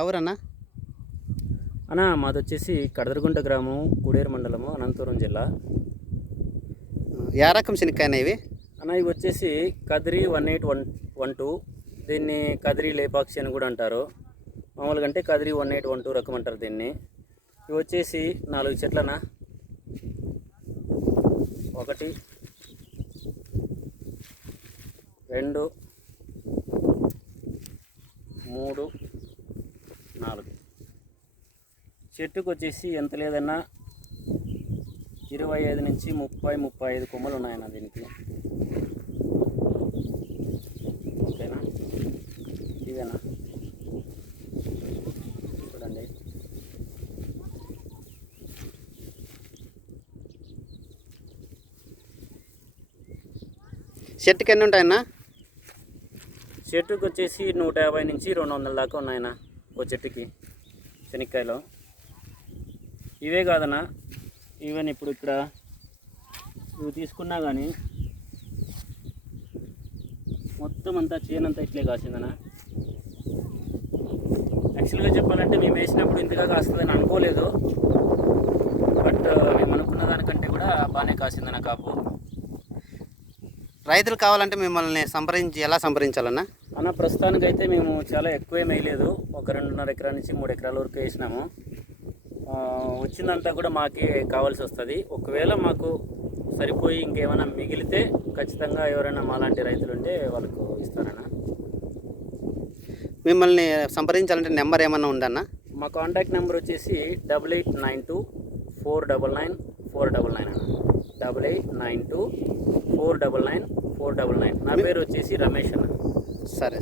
ఎవరన్నా? అన్న మాది వచ్చేసి కడదరగుంట గ్రామం, కూడేరు మండలము, అనంతపురం జిల్లా. ఏ రకం శనక్కాయనా ఇవి? అన్న ఇవి వచ్చేసి కదిరి 1812. దీన్ని కదిరి లేపాక్షి అని కూడా అంటారు. మామూలుగా అంటే కదిరి 1812 రకం అంటారు దీన్ని. ఇవి వచ్చేసి 4 చెట్లనా, 1 2 3 4 చెట్టుకు వచ్చేసి ఎంత లేదన్నా 25 నుంచి 30-35 కొమ్మలు ఉన్నాయన్న దీనికి. ఓకేనా, ఇదేనా చూడండి. చెట్టుకి ఎన్ని ఉంటాయన్నా? చెట్టుకు వచ్చేసి 150 నుంచి 200 దాకా ఉన్నాయన్న ఓ చెట్టుకి శనక్కాయలు. ఇవే కాదన్నా, ఈవెన్ ఇప్పుడు ఇక్కడ ఇవి తీసుకున్నా కానీ మొత్తం అంతా చేనంతా ఇట్లే కాసిందన్న. యాక్చువల్గా చెప్పాలంటే మేము వేసినప్పుడు ఇంతగా కాస్తుందని అనుకోలేదు. బట్ మేము అనుకున్న దానికంటే కూడా బాగానే కాసిందన్న కాపు. రైతులు కావాలంటే మిమ్మల్ని ఎలా సంప్రదించాలన్నా? అన్న ప్రస్తుతానికైతే మేము చాలా ఎక్కువేం వేయలేదు. ఒక 2.5 ఎకరాల నుంచి 3 ఎకరాల వరకు వేసినాము. వచ్చిందంతా కూడా మాకే కావాల్సి వస్తుంది. ఒకవేళ మాకు సరిపోయి ఇంకేమైనా మిగిలితే ఖచ్చితంగా ఎవరైనా మాలాంటి రైతులు ఉంటే వాళ్ళకు ఇస్తానన్నా. మిమ్మల్ని సంప్రదించాలంటే నెంబర్ ఏమన్నా ఉందన్నా? మా కాంటాక్ట్ నెంబర్ వచ్చేసి 8892 499 499 అన్న. 8892 499 499. నా పేరు వచ్చేసి రమేష్ అన్న. సరే.